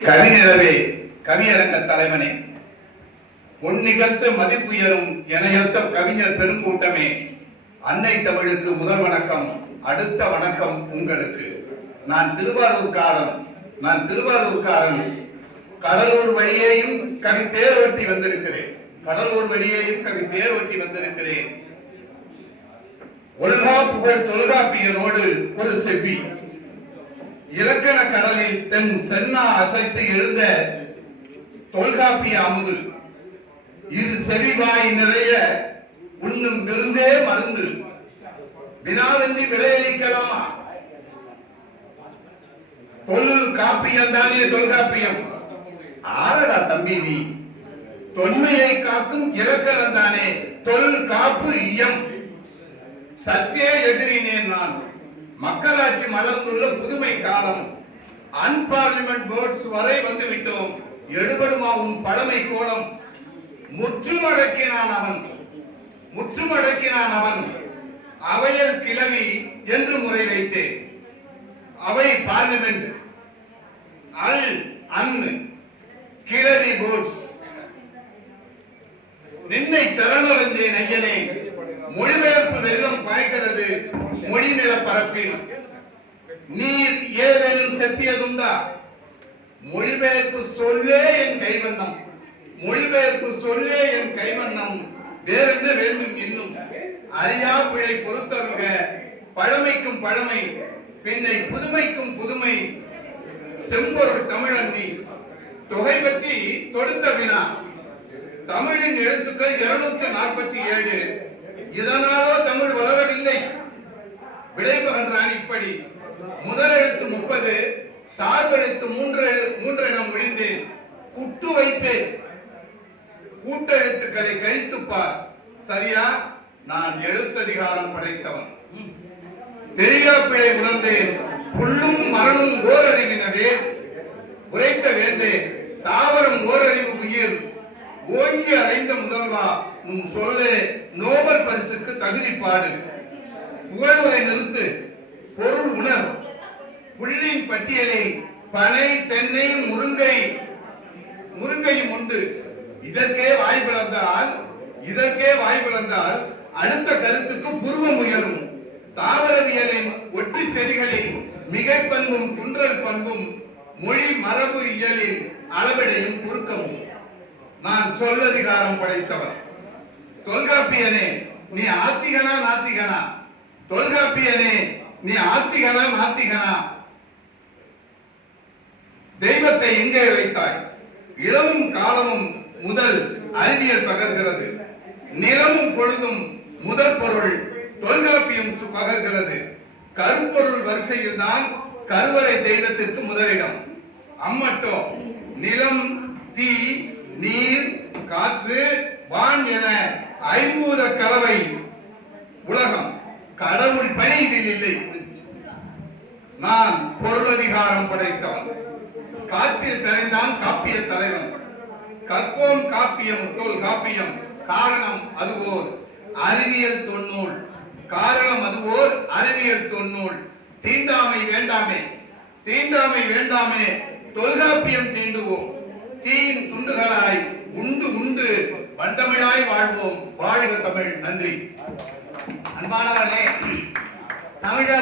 கவிநிலவே கவியரங்க தலைவனே பொன்னிகழ்த்து மதிப்புயரும் எனையொத்த கவிஞர் பெருங்கூட்டமே அன்னை தமிழுக்கு முதல் வணக்கம் அடுத்த வணக்கம் உங்களுக்கு. நான் திருவாரூர்காரன் நான் திருவாரூர்காரன். கடலூர் வழியேயும் கவி தேரோட்டி வந்திருக்கிறேன். கடலூர் வழியேயும் கவி தேரோட்டி வந்திருக்கிறேன். ஒல்கா புகழ் தொல்காப்பியனோடு ஒரு செவ்வி. இலக்கண கடலில் தென் சென்னா அசைத்து எழுந்த தொல்காப்பிய அமுது. இது செவிவாய் நிறைய உண்ணும் விருந்தே மருந்து. வினாவின்றி விளையளிக்கலாமா தொல் காப்பியம் தானே தொல்காப்பியம். ஆரடா தம்பி நீ. தொன்மையை காக்கும் இலக்கணம் தானே. தொல் காப்பு இயம். சத்திய எதிரினேன் நான். மக்களாட்சி மலர்ந்துள்ள புதுமை காலம். அன்பார்லிமெண்ட் போர்ட்ஸ் வரை வந்து விட்டோம் எடுபடுமா உன் பழமை கோலம்? முற்றுமடக்கினான் அவன். முற்றுமடக்கினான் அவன். அவையல் கிளவி என்று முறை வைத்தேன். அவை பார்லிமெண்ட் அல் அன் கிளவி போர்ட்ஸ் நின்னை சரணடைந்தேன் ஐயனே. மொழி நீர் ஏதேனும் செப்பியதுண்டா? மொழிபெயர்ப்பு சொல்லே என் கைவண்ணம். மொழிபெயர்ப்பு சொல்லே என் கைவண்ணம். வேறென்ன வேண்டும் இன்னும்? அறியா பிழை பொறுத்தருக பழமைக்கும் பழமை பின்னை புதுமைக்கும் புதுமை செம்பொருள் தமிழன் நீ. தொகை பற்றி தொடுத்த வினா. தமிழின் எழுத்துக்கள் இருநூற்று நாற்பத்தி ஏழு. இதனாலோ தமிழ் வளரவில்லை. விளைவுகின்றான் இப்படி. முதல் எழுத்து முப்பது சார்பெழுத்து மூன்று மூன்று மூன்றெனம் ஒழிந்தேன் குட்டு வைப்பேன். கூட்டெழுத்துக்களை எழுத்துக்களை கழித்துப்பார். சரியா? நான் எழுத்ததிகாரம் படைத்தவன். பெரியா பிழை உணர்ந்தேன். புல்லும் மரணும் ஓரறிவினவே. உரைத்த வேண்டே தாவரம் ஓரறிவு உயிர். ஓங்கி அடைந்த முதல்வா உன் சொல்லு நோபல் பரிசுக்கு தகுதி பாடு புகழ்வரை நிறுத்து. பொருள் உணர். புள்ளின் பட்டியலில் பனை தென்னை முருங்கை முருங்கையும் உண்டு. இதற்கே வாய் பிளந்தால் இதற்கே வாய் பிளந்தால் அடுத்த கருத்துக்கு புருவம் உயரும். தாவரவியலின் ஒட்டு செடிகளில் மிகை பண்பும் குன்றல் பண்பும் மொழி மரபு இயலின் அளவிடையும் குறுக்கமும் நான் சொல்லதிகாரம் படைத்தவர் தொல்காப்பியனே நீ ஆத்திகனா நாத்திகனா? தொல்காப்பியனே நீ ஆத்திகனா நாத்திகனா தெய்வத்தை எங்கே வைத்தாய்? இரவும் காலமும் முதல் அறிவியல் பகர்கிறது. நிலமும் பொழுதும் முதல் பொருள் தொல்காப்பியம் பகர்கிறது. கருப்பொருள் வரிசையில் தான் கருவறை தெய்வத்திற்கு முதலிடம். அம்மட்டோ நிலம் தீ நீர் காற்று வான் என ஐம்பூத கலவை உலகம். கடவுள் பணி இதில் இல்லை. நான் பொருளதிகாரம் படைத்தவன். காற்றில் கரைந்தான் காப்பிய தலைவன். கற்போம் காப்பியம் தோல் காப்பியம். காரணம் அதுவோர் அறிவியல் தொன்னூல். காரணம் அதுவோர் அறிவியல் தொன்னூல். தீண்டாமை வேண்டாமே. தீண்டாமை வேண்டாமே. தொல்காப்பியம் தீண்டுவோம். தீயின் துண்டுகளாய் உண்டு உண்டு வண்டமிழாய் வாழ்வோம். வாழ்க தமிழ். நன்றி. அன்பானவர்களே தமிழர்